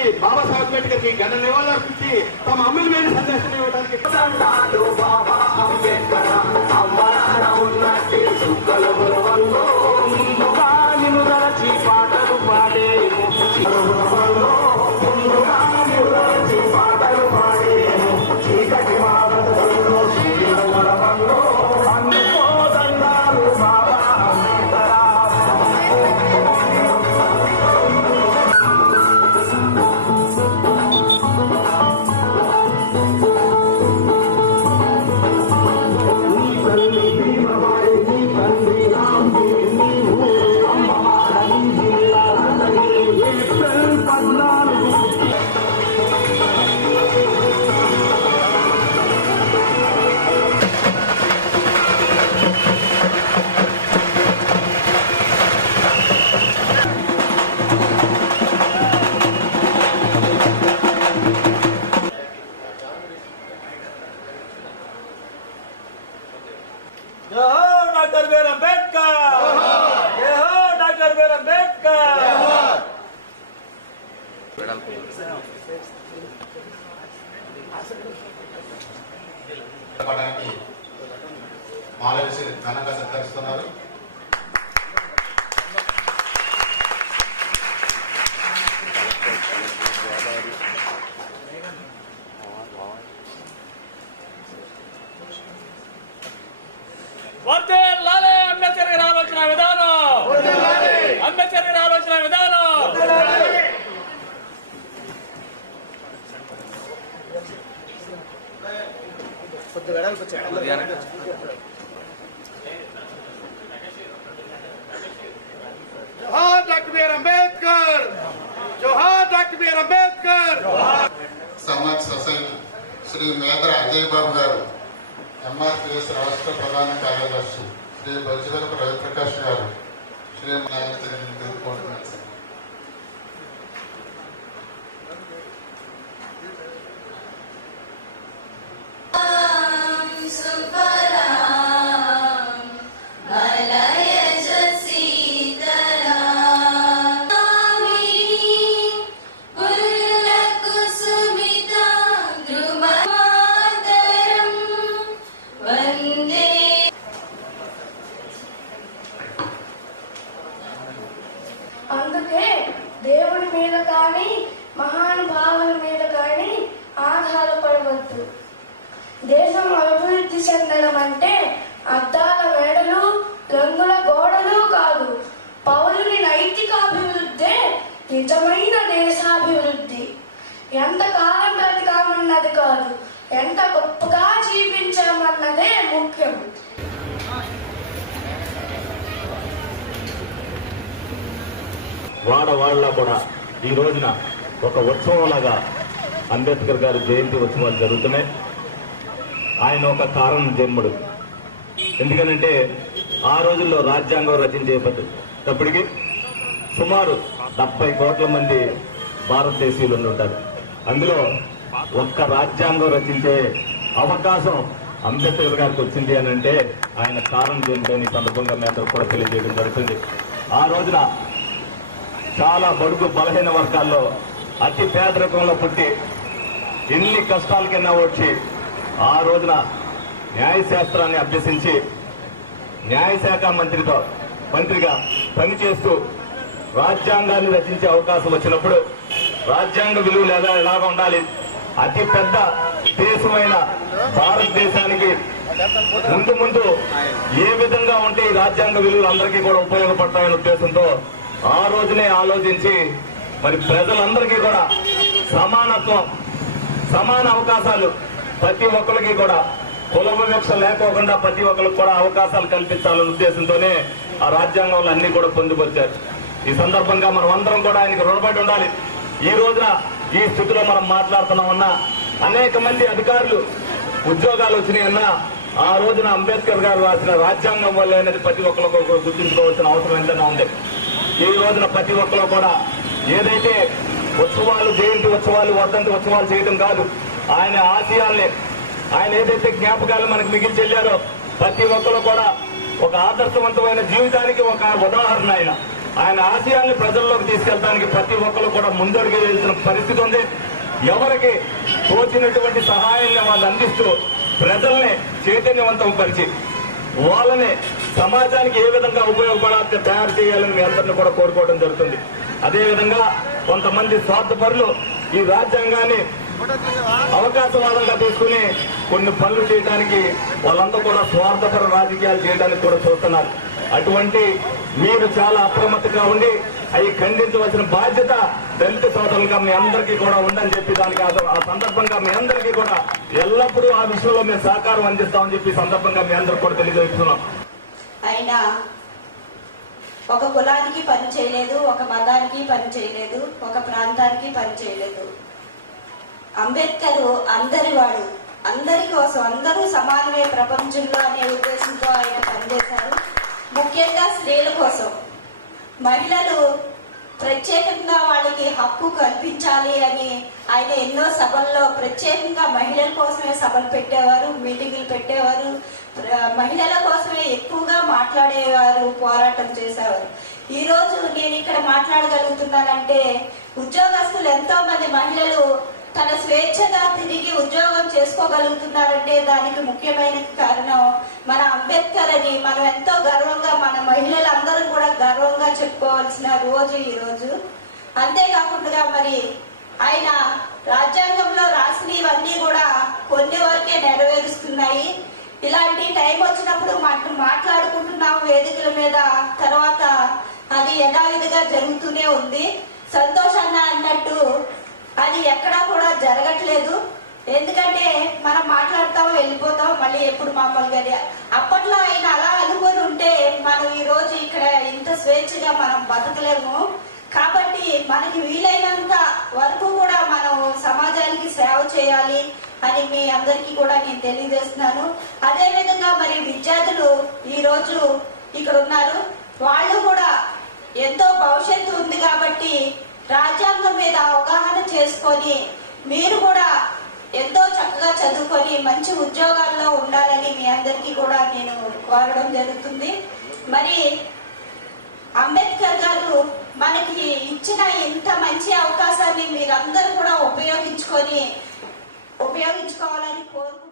వచ్చి బాబాసాహెబ్ అంబేద్కర్ కి ఘన నివాళులు అర్పించి తమ అమూల్యమైన సందేశాన్ని ఇవ్వడానికి పాటలు పాడే చీకటి doctor B R Ambedkar doctor B R Ambedkar మాల వేసి ఘనంగా సత్కరిస్తున్నారు. వర్ధిల్లాలి అంబేద్కర్ గారి ఆలోచన విధానం, అంబేద్కర్ గారి ఆలోచన విధానం. జోహార్ డాక్టర్ బి ఆర్ అంబేద్కర్, జోహార్ doctor B R Ambedkar. Samaj society Shri Medara Ajay Babu గారు, ఎంఆర్పిఎస్ రాష్ట్ర ప్రధాన కార్యదర్శి శ్రీ బజ్జివరపు రవిప్రకాష్ గారు, శ్రీ కోరుకుంటున్నారు. అందుకే దేవుని మీద కానీ మహానుభావుల మీద కానీ ఆధారపడవద్దు. దేశం అభివృద్ధి చెందడం అంటే అద్దాల మేడలు, రంగుల గోడలు కాదు, పౌరుని నైతిక అభివృద్ధే నిజమైన దేశాభివృద్ధి. ఎంత కాలం బ్రతికామన్నది కాదు, ఎంత గొప్పగా జీవించామన్నదే ముఖ్యం. వాడవాళ్ళ కూడా ఈ రోజున ఒక ఉత్సవంలాగా అంబేద్కర్ గారి జయంతి ఉత్సవాలు జరుగుతున్నాయి. ఆయన ఒక కారణ జన్ముడు. ఎందుకనంటే ఆ రోజుల్లో రాజ్యాంగం రచించేటప్పటికి సుమారు 70 కోట్ల మంది భారతదేశీయులు ఉంటారు. అందులో ఒక్క రాజ్యాంగం రచించే అవకాశం అంబేద్కర్ గారికి వచ్చింది అని అంటే ఆయన కారణ జన్ముడు. ఈ సందర్భంగా మీ అందరూ కూడా తెలియజేయడం జరుగుతుంది. ఆ రోజున చాలా బడుగు బలహీన వర్గాల్లో అతి పేదరికంలో పుట్టి ఎన్ని కష్టాలకైనా వచ్చి ఆ రోజున న్యాయశాస్త్రాన్ని అభ్యసించి న్యాయశాఖ మంత్రిగా పనిచేస్తూ రాజ్యాంగాన్ని రచించే అవకాశం వచ్చినప్పుడు రాజ్యాంగ విలువలు ఎలాగా ఉండాలి, అతి పెద్ద దేశమైన భారతదేశానికి ముందు ఏ విధంగా ఉంటే ఈ రాజ్యాంగ విలువలు అందరికీ కూడా ఉపయోగపడతాయనే ఉద్దేశంతో ఆ రోజునే ఆలోచించి మరి ప్రజలందరికీ కూడా సమానత్వం, సమాన అవకాశాలు, ప్రతి ఒక్కరికి కూడా కుల వివక్ష లేకోకుండా ప్రతి ఒక్కరికి కూడా అవకాశాలు కల్పించాలనే ఉద్దేశంతోనే ఆ రాజ్యాంగంలో అన్ని కూడా పొందుపరిచారు. ఈ సందర్భంగా మనం అందరం కూడా ఆయనకు రుణపడి ఉండాలి. ఈ రోజున ఈ స్థితిలో మనం మాట్లాడుతున్నామన్నా అనేక మంది అధికారులు ఉద్యోగాలు వచ్చినాయన్నా ఆ రోజున అంబేద్కర్ గారు రాసిన రాజ్యాంగం వల్లే అనేది ప్రతి ఒక్కరు గుర్తుంచుకోవాల్సిన అవసరం ఎంతైనా ఉంది. ఈ రోజున ప్రతి ఒక్కరు కూడా ఏదైతే ఉత్సవాలు, జయంతి ఉత్సవాలు, వర్ధంతి ఉత్సవాలు చేయడం కాదు, ఆయన ఆశయాల్ని, ఆయన ఏదైతే జ్ఞాపకాలు మనకు మిగిల్చి వెళ్ళారో ప్రతి ఒక్కరు కూడా ఒక ఆదర్శవంతమైన జీవితానికి ఒక ఉదాహరణ ఆయన. ఆయన ఆశయాల్ని ప్రజల్లోకి తీసుకెళ్ళడానికి ప్రతి ఒక్కరు కూడా ముందడుగు వేసిన పరిస్థితి ఉంది. ఎవరికి తోచినటువంటి సహాయాన్ని వాళ్ళు అందిస్తూ ప్రజల్ని చైతన్యవంతం పరిచి వాళ్ళని సమాజానికి ఏ విధంగా ఉపయోగపడాలి తయారు చేయాలని మీ అందరినీ కూడా కోరుకోవడం జరుగుతుంది. అదేవిధంగా కొంతమంది స్వార్థపరులు ఈ రాజ్యాంగాన్ని అవకాశవాదంగా తీసుకుని కొన్ని పనులు చేయడానికి వాళ్ళందరూ కూడా స్వార్థపర రాజకీయాలు చేయడానికి కూడా చూస్తున్నారు. అటువంటి మీరు చాలా అప్రమత్తంగా ఉండి అవి ఖండించవలసిన బాధ్యత దళిత సోదరులుగా మీ అందరికీ కూడా ఉందని చెప్పి దానికి ఆ సందర్భంగా మీ అందరికీ కూడా ఎల్లప్పుడూ ఆ విషయంలో మేము సహకారం అందిస్తామని చెప్పి సందర్భంగా మీ అందరికీ కూడా తెలియజేస్తున్నాం. ఆయన ఒక కులానికి పని చేయలేదు, ఒక మతానికి పని చేయలేదు, ఒక ప్రాంతానికి పని చేయలేదు. అంబేద్కర్ అందరివాడు, అందరి కోసం, అందరూ సమానమే ప్రపంచంలో అనే ఉద్దేశంతో ఆయన పనిచేశారు. ముఖ్యంగా స్త్రీల కోసం, మహిళలు ప్రత్యేకంగా వాళ్ళకి హక్కు కల్పించాలి అని ఆయన ఎన్నో సభల్లో ప్రత్యేకంగా మహిళల కోసమే సభలు పెట్టేవారు, మీటింగులు పెట్టేవారు, మహిళల కోసమే ఎక్కువగా మాట్లాడేవారు, పోరాటం చేసేవారు. ఈ రోజు నేను ఇక్కడ మాట్లాడగలుగుతున్నానంటే ఉద్యోగస్తులు ఎంతో మంది మహిళలు తన స్వేచ్ఛగా తిరిగి ఉద్యోగం చేసుకోగలుగుతున్నారంటే దానికి ముఖ్యమైన కారణం మన అంబేద్కర్ అని మనం ఎంతో గర్వంగా, మన మహిళలందరూ కూడా గర్వంగా చెప్పుకోవాల్సిన రోజు ఈ రోజు. అంతేకాకుండా మరి ఆయన రాజ్యాంగంలో రాసినవన్నీ కూడా కొన్ని వరకే నెరవేరుస్తున్నాయి. ఇలాంటి టైం వచ్చినప్పుడు మాట్లాడుకుంటున్నాం వేదికల మీద, తర్వాత అది యథావిధిగా జరుగుతూనే ఉంది. సంతోషాన్న అన్నట్టు అది ఎక్కడా కూడా జరగట్లేదు. ఎందుకంటే మనం మాట్లాడతాం, వెళ్ళిపోతాం, మళ్ళీ ఎప్పుడు మామూలుగా. అప్పట్లో ఆయన అలా అనుకొని ఉంటే మనం ఈ రోజు ఇక్కడ ఇంత స్వేచ్ఛగా మనం బతకలేము. కాబట్టి మనకి వీలైనంత వరకు కూడా మనం సమాజానికి సేవ చేయాలి అని మీ అందరికీ కూడా నేను తెలియజేస్తున్నాను. అదే విధంగా మరి విద్యార్థులు ఈ రోజు ఇక్కడ ఉన్నారు, వాళ్ళు కూడా ఎంతో భవిష్యత్తు ఉంది కాబట్టి రాజ్యాంగం మీద అవగాహన చేసుకొని మీరు కూడా ఎంతో చక్కగా చదువుకొని మంచి ఉద్యోగాల్లో ఉండాలని మీ అందరికీ కూడా నేను కోరడం జరుగుతుంది. మరి అంబేద్కర్ గారు మనకి ఇచ్చిన ఇంత మంచి అవకాశాన్ని మీరందరూ కూడా ఉపయోగించుకోవాలని కోరుకుంటున్నాను.